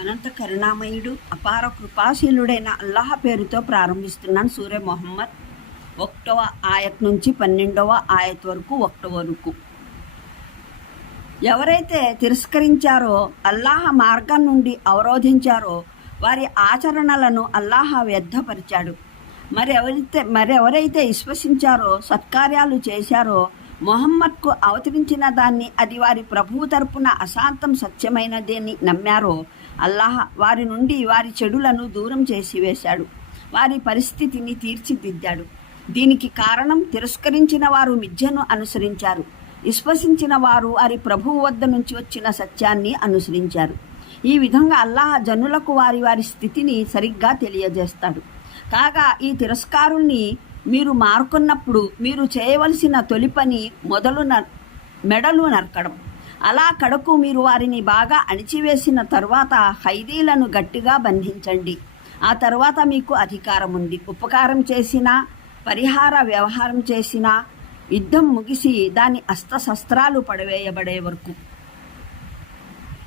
అనంత కరుణామయుడు అపార కృపాశీలుడైన అల్లాహ పేరుతో ప్రారంభిస్తున్నాను సూర్య మొహమ్మద్. ఒకటవ ఆయత్ నుంచి పన్నెండవ ఆయత్ వరకు ఒకటో వరకు ఎవరైతే తిరస్కరించారో అల్లాహ మార్గం నుండి అవరోధించారో వారి ఆచరణలను అల్లాహ వ్యర్థపరిచాడు. మరి ఎవరైతే మరి ఎవరైతే విశ్వసించారో సత్కార్యాలు చేశారో మొహమ్మద్కు అవతరించిన దాన్ని అది వారి ప్రభువు తరపున అశాంతం సత్యమైనదని నమ్మారో అల్లాహ్ వారి నుండి వారి చెడులను దూరం చేసి వేశాడు. వారి పరిస్థితిని తీర్చిదిద్దాడు. దీనికి కారణం తిరస్కరించిన వారు మిథ్యను అనుసరించారు. విశ్వసించిన వారు వారి ప్రభువు వద్ద నుంచి వచ్చిన సత్యాన్ని అనుసరించారు. ఈ విధంగా అల్లాహ్ జనులకు వారి వారి స్థితిని సరిగ్గా తెలియజేస్తాడు. కాగా ఈ తిరస్కారుల్ని మీరు మారుకున్నప్పుడు మీరు చేయవలసిన తొలి పని మొదలు న- మెడలు నరకడం. అలా కడకు మీరు వారిని బాగా అణిచివేసిన తర్వాత ఖైదీలను గట్టిగా బంధించండి. ఆ తర్వాత మీకు అధికారం ఉంది. ఉపకారం చేసినా పరిహార వ్యవహారం చేసినా యుద్ధం ముగిసి దాని అస్త్రశస్త్రాలు పడవేయబడే వరకు.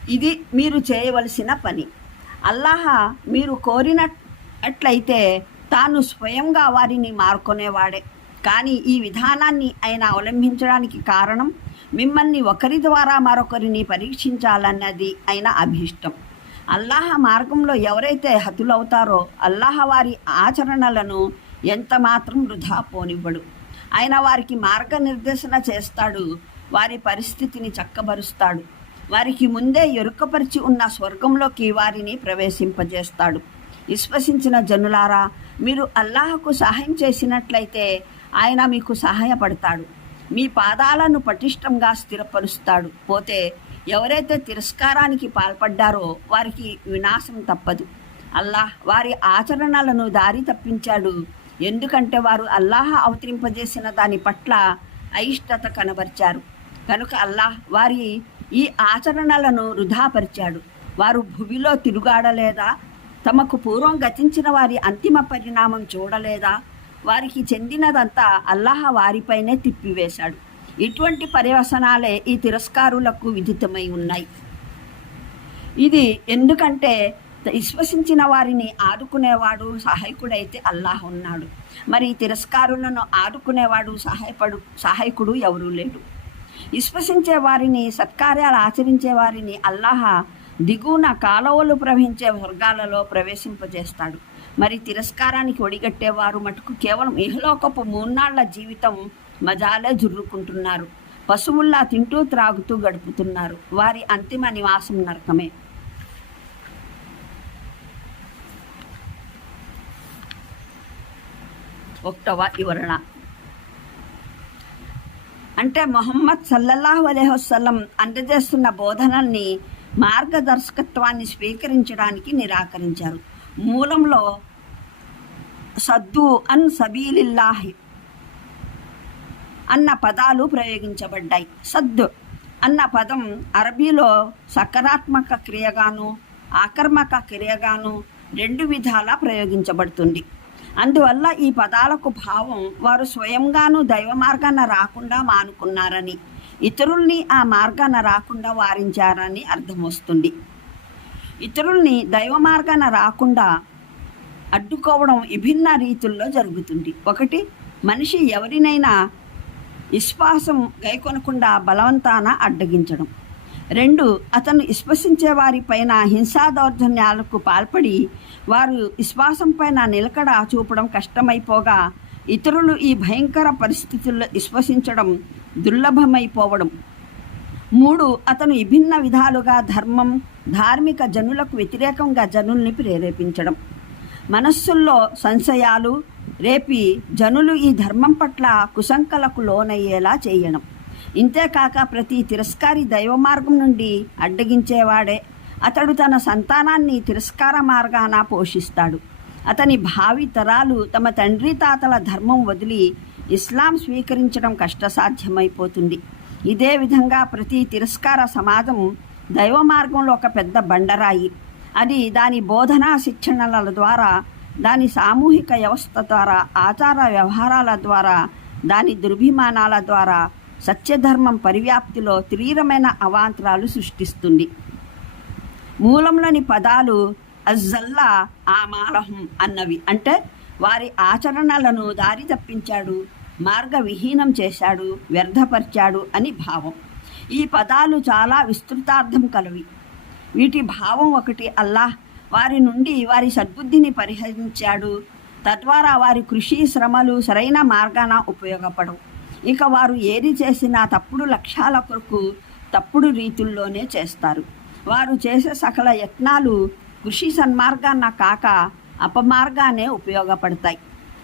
ఇది మీరు చేయవలసిన పని. అల్లాహ మీరు కోరినట్లయితే తాను స్వయంగా వారిని మార్కొనేవాడే. కానీ ఈ విధానాన్ని ఆయన అవలంబించడానికి కారణం మిమ్మల్ని ఒకరి ద్వారా మరొకరిని పరీక్షించాలన్నది ఆయన అభీష్టం. అల్లాహ మార్గంలో ఎవరైతే హతులవుతారో అల్లాహ వారి ఆచరణలను ఎంత మాత్రం వృధా పోనివ్వడు. ఆయన వారికి మార్గనిర్దేశన చేస్తాడు వారి పరిస్థితిని చక్కబరుస్తాడు. వారికి ముందే ఎరుకపరిచి ఉన్న స్వర్గంలోకి వారిని ప్రవేశింపజేస్తాడు. విశ్వసించిన జనులారా మీరు అల్లాహకు సహాయం చేసినట్లయితే ఆయన మీకు సహాయపడతాడు. మీ పాదాలను పటిష్టంగా స్థిరపరుస్తాడు. పోతే ఎవరైతే తిరస్కారానికి పాల్పడ్డారో వారికి వినాశం తప్పదు. అల్లాహ్ వారి ఆచరణలను దారి తప్పించాడు. ఎందుకంటే వారు అల్లాహ అవతరింపజేసిన దాని పట్ల అయిష్టత కనబరిచారు. కనుక అల్లాహ్ వారి ఈ ఆచరణలను వృధాపరిచాడు. వారు భువిలో తిరుగాడలేదా? తమకు పూర్వం గతించిన వారి అంతిమ పరిణామం చూడలేదా? వారికి చెందినదంతా అల్లాహ వారిపైనే తిప్పివేశాడు. ఇటువంటి పర్యవసనాలే ఈ తిరస్కారులకు విదితమై ఉన్నాయి. ఇది ఎందుకంటే విశ్వసించిన వారిని ఆదుకునేవాడు సహాయకుడైతే అల్లాహ్ ఉన్నాడు. మరి తిరస్కారులను ఆదుకునేవాడు సహాయపడు సహాయకుడు ఎవరూ లేడు. విశ్వసించే వారిని సత్కార్యాలు ఆచరించే వారిని అల్లాహ దిగువన కాలువలు ప్రవహించే వర్గాలలో ప్రవేశింపజేస్తాడు. మరి తిరస్కారానికి ఒడిగట్టేవారు మటుకు కేవలం ఇహలోకపు మూన్నాళ్ళ జీవితం మజాలే జుర్రుకుంటున్నారు. పశువుల్లా తింటూ త్రాగుతూ గడుపుతున్నారు. వారి అంతిమ నివాసం నరకమే. ఒకటవ వివరణ. అంటే మొహమ్మద్ సల్లల్లాహు అలైహి వసల్లం అందజేస్తున్న బోధనల్ని మార్గదర్శకత్వాన్ని స్వీకరించడానికి నిరాకరించారు. మూలంలో సద్దు అన్ సబీలిల్లాహి అన్న పదాలు ప్రయోగించబడ్డాయి. సద్దు అన్న పదం అరబీలో సకారాత్మక క్రియగాను ఆకర్మక క్రియగాను రెండు విధాలా ప్రయోగించబడుతుంది. అందువల్ల ఈ పదాలకు భావం వారు స్వయంగాను దైవ మార్గాన రాకుండా మానుకున్నారని ఇతరుల్ని ఆ మార్గాన రాకుండా వారించారని అర్థం వస్తుంది. ఇతరుల్ని దైవ మార్గాన రాకుండా అడ్డుకోవడం విభిన్న రీతుల్లో జరుగుతుంది. ఒకటి మనిషి ఎవరినైనా విశ్వాసం గైకొనకుండా బలవంతాన అడ్డగించడం. రెండు అతను విశ్వసించే వారిపైన హింసా దౌర్జన్యాలకు పాల్పడి వారు విశ్వాసం పైన నిలకడ చూపడం కష్టమైపోగా ఇతరులు ఈ భయంకర పరిస్థితుల్లో విశ్వసించడం దుర్లభమైపోవడం. మూడు అతను విభిన్న విధాలుగా ధర్మం ధార్మిక జనులకు వ్యతిరేకంగా జనుల్ని ప్రేరేపించడం. మనస్సుల్లో సంశయాలు రేపి జనులు ఈ ధర్మం పట్ల కుశంకలకు లోనయ్యేలా చేయడం. ఇంతేకాక ప్రతి తిరస్కారి దైవ మార్గం నుండి అడ్డగించేవాడే. అతడు తన సంతానాన్ని తిరస్కార మార్గాన పోషిస్తాడు. అతని భావి తరాలు తమ తండ్రి తాతల ధర్మం వదిలి ఇస్లాం స్వీకరించడం కష్టసాధ్యమైపోతుంది. ఇదే విధంగా ప్రతి తిరస్కార సమాజం దైవ మార్గంలో ఒక పెద్ద బండరాయి. అది దాని బోధనా శిక్షణల ద్వారా దాని సామూహిక వ్యవస్థ ద్వారా ఆచార వ్యవహారాల ద్వారా దాని దుర్భిమానాల ద్వారా సత్యధర్మం పరివ్యాప్తిలో తీవ్రమైన అవాంతరాలు సృష్టిస్తుంది. మూలంలోని పదాలు అజ్జల్లా ఆమాలహం అన్నవి. అంటే వారి ఆచరణలను దారి తప్పించాడు మార్గవిహీనం చేశాడు వ్యర్థపరిచాడు అని భావం. ఈ పదాలు చాలా విస్తృతార్థం కలవి. వీటి భావం ఒకటి అల్లాహ్ వారి నుండి వారి సద్బుద్ధిని పరిహరించాడు. తద్వారా వారి కృషి శ్రమలు సరైన మార్గాన ఉపయోగపడవు. ఇక వారు ఏది చేసినా తప్పుడు లక్ష్యాల కొరకు తప్పుడు రీతుల్లోనే చేస్తారు. వారు చేసే సకల యత్నాలు కృషి సన్మార్గాన్న కాక అపమార్గానే ఉపయోగపడతాయి.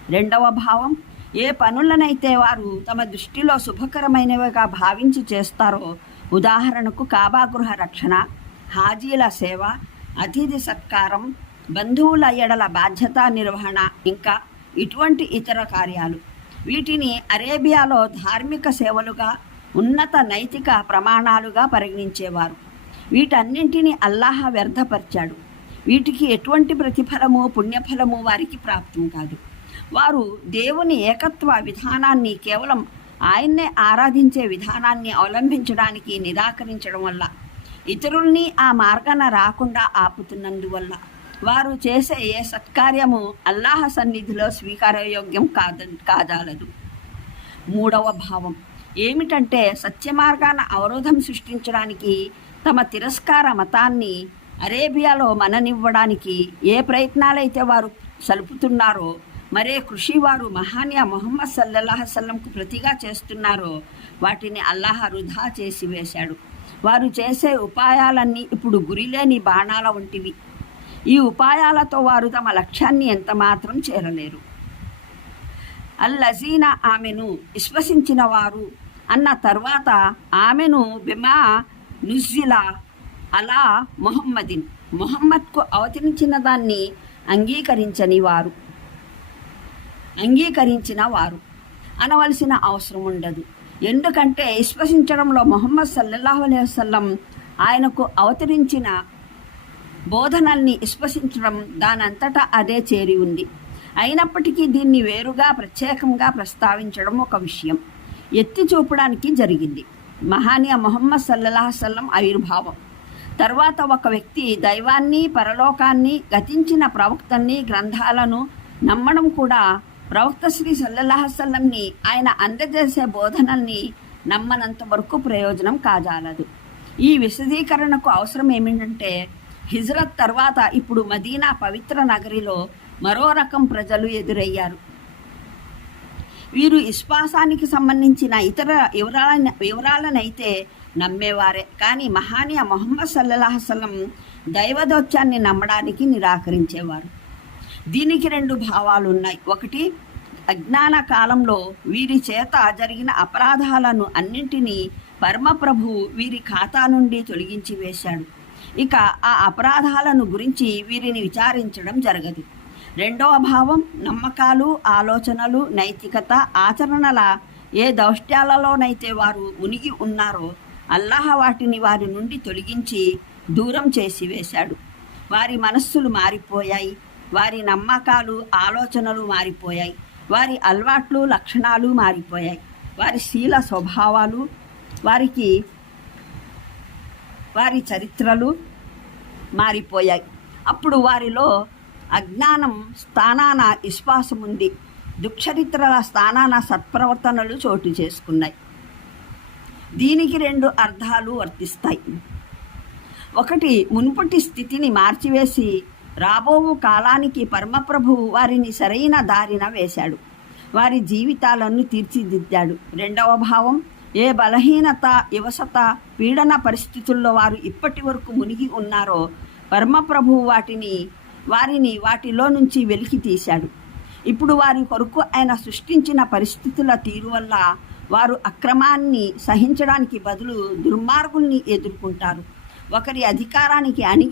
రెండవ భావం ఏ పనులనైతే వారు తమ దృష్టిలో శుభకరమైనవిగా భావించి చేస్తారో ఉదాహరణకు కాబాగృహ రక్షణ హాజీల సేవ అతిథి సత్కారం బంధువుల ఎడల బాధ్యత నిర్వహణ ఇంకా ఇటువంటి ఇతర కార్యాలు. వీటిని అరేబియాలో ధార్మిక సేవలుగా ఉన్నత నైతిక ప్రమాణాలుగా పరిగణించేవారు. వీటన్నింటినీ అల్లాహ వ్యర్థపరిచాడు. వీటికి ఎటువంటి ప్రతిఫలము పుణ్యఫలము వారికి ప్రాప్తం కాదు. వారు దేవుని ఏకత్వ విధానాన్ని కేవలం ఆయన్నే ఆరాధించే విధానాన్ని అవలంబించడానికి నిరాకరించడం వల్ల ఇతరుల్ని ఆ మార్గాన రాకుండా ఆపుతున్నందువల్ల. వారు చేసే ఏ సత్కార్యము అల్లాహ సన్నిధిలో స్వీకారయోగ్యం కాద కాదాలదు. మూడవ భావం ఏమిటంటే సత్యమార్గాన అవరోధం సృష్టించడానికి తమ తిరస్కార మతాన్ని అరేబియాలో మననివ్వడానికి ఏ ప్రయత్నాలైతే వారు సలుపుతున్నారో మరే కృషి వారు మహాన్య మొహమ్మద్ సల్లల్లాహసల్లంకు ప్రతిగా చేస్తున్నారో వాటిని అల్లాహ వృధా చేసి వేశాడు. వారు చేసే ఉపాయాలన్నీ ఇప్పుడు గురిలేని బాణాల వంటివి. ఈ ఉపాయాలతో వారు తమ లక్ష్యాన్ని ఎంత మాత్రం చేరలేరు. అల్లజీన ఆమెను విశ్వసించిన వారు అన్న తర్వాత ఆమెను బిమా నుజిలా అలా మొహమ్మదిన్ మొహమ్మద్కు అవతరించిన దాన్ని అంగీకరించని వారు. అంగీకరించిన వారు. అనవలసిన అవసరం ఉండదు. ఎందుకంటే విశ్వసించడంలో మొహమ్మద్ సల్లల్లాహు అలైహి వసల్లం ఆయనకు అవతరించిన బోధనల్ని విశ్వసించడం దానంతటా అదే చేరి ఉంది. అయినప్పటికీ దీన్ని వేరుగా ప్రత్యేకంగా ప్రస్తావించడం ఒక విషయం. ఎత్తి చూపడానికి జరిగింది. మహానీయ మొహమ్మద్ సల్లల్లాహసల్లం ఆవిర్భావం. తర్వాత ఒక వ్యక్తి దైవాన్ని పరలోకాన్ని గతించిన ప్రవక్తల్ని గ్రంథాలను నమ్మడం కూడా ప్రవక్త శ్రీ సల్లల్లాహసల్లంని ఆయన అందజేసే బోధనల్ని నమ్మనంత వరకు ప్రయోజనం కాజాలదు. ఈ విశదీకరణకు అవసరం ఏమిటంటే హిజ్రత్ తర్వాత ఇప్పుడు మదీనా పవిత్ర నగరిలో మరో రకం ప్రజలు ఎదురయ్యారు. వీరు విశ్వాసానికి సంబంధించిన ఇతర వివరాల వివరాలనైతే నమ్మేవారే. కానీ మహానీయ మొహమ్మద్ సల్లల్లాహసల్లం దైవదోత్యాన్ని నమ్మడానికి నిరాకరించేవారు. దీనికి రెండు భావాలు ఉన్నాయి ఒకటి అజ్ఞాన కాలంలో వీరి చేత జరిగిన అపరాధాలను అన్నింటినీ పరమప్రభు వీరి ఖాతా నుండి తొలగించి వేశాడు. ఇక ఆ అపరాధాలను గురించి వీరిని విచారించడం జరగదు. రెండవ భావం నమ్మకాలు ఆలోచనలు నైతికత ఆచరణల ఏ దౌష్ట్యాలలోనైతే వారు మునిగి ఉన్నారో అల్లాహ వాటిని వారి నుండి తొలగించి దూరం చేసి వేశాడు. వారి మనస్సులు మారిపోయాయి. వారి నమ్మకాలు ఆలోచనలు మారిపోయాయి. వారి అలవాట్లు లక్షణాలు మారిపోయాయి. వారి శీల స్వభావాలు వారికి వారి చరిత్రలు మారిపోయాయి. అప్పుడు వారిలో అజ్ఞానం స్థానాన విశ్వాసం ఉంది. దుక్షరిత్రల స్థానాన సత్ప్రవర్తనలు చోటు చేసుకున్నాయి. దీనికి రెండు అర్థాలు వర్తిస్తాయి. ఒకటి మునుపటి స్థితిని మార్చివేసి రాబోవు కాలానికి పరమప్రభువు వారిని సరైన దారిన వేశాడు. వారి జీవితాలను తీర్చిదిద్దాడు. రెండవ భావం ఏ బలహీనత యువసత పీడన పరిస్థితుల్లో వారు ఇప్పటి వరకు మునిగి ఉన్నారో పరమప్రభువు వాటిని వారిని వాటిలో నుంచి వెలికి తీశాడు. ఇప్పుడు వారి కొరకు ఆయన సృష్టించిన పరిస్థితుల తీరు వల్ల వారు అక్రమాన్ని సహించడానికి బదులు దుర్మార్గుల్ని ఎదుర్కొంటారు. ఒకరి అధికారానికి అణి